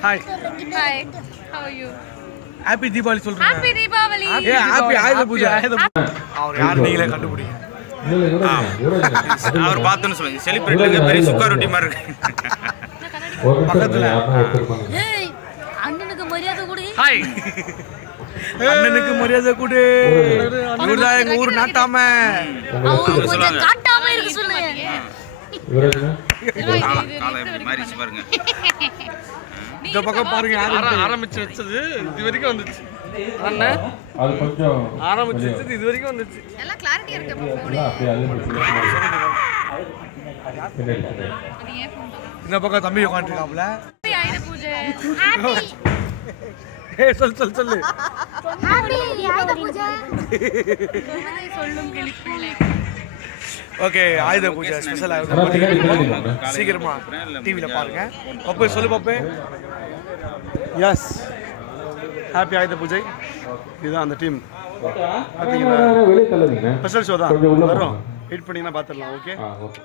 hi hi how are you happy Deepavali சொல்றேன் happy Deepavali happy ஆயுத பூஜை அவர் யார் நீங்களே கண்டுபிடிங்க அவர் பார்த்தோன்னு சொல்லுங்க செலிபிரேட்ல பெரிய சுக்கா ரொட்டி மாதிரி இருக்கு பக்கத்துல ஏய் அண்ணனுக்கு மரியாதை கொடு ஹாய் அண்ணனுக்கு மரியாதை கொடு இவர்தான் எங்க ஊர் நாட்டாம அவங்க கொஞ்சம் காட்டாம இருக்க சொல்லுங்க மாறிச்சு பாருங்க இந்த பக்கம் பாருங்க ஆரம்பிச்சு வச்சது இது வரைக்கும் வந்துச்சு அண்ணா அது கொஞ்சம் ஆரம்பிச்சு வச்சது இது வரைக்கும் வந்துச்சு எல்லாம் கிளாரிட்டி இருக்கு இந்த பக்கம் தம்பி உட்காந்துருக்காப்ல ஹாப்பி ஆயுத பூஜை ஹாப்பி சொல்லு ஹாப்பி ஆயுத பூஜை சொல்லும் கிளிப்பிள்ளை ஓகே ஆயுத பூஜை ஸ்பெஷல் ஆயுத சீக்கிரமா டிவில பாருங்க பப்பே சொல்லு பப்பே எஸ் ஹாப்பி ஆயுத பூஜை இதுதான் அந்த டீம் வெளியே தள்ளுவீங்க ஸ்பெஷல் ஷோ தான் கொஞ்சம் உள்ள வரும் வெயிட் பண்ணிங்கன்னா பார்த்துடலாம் ஓகே ஓகே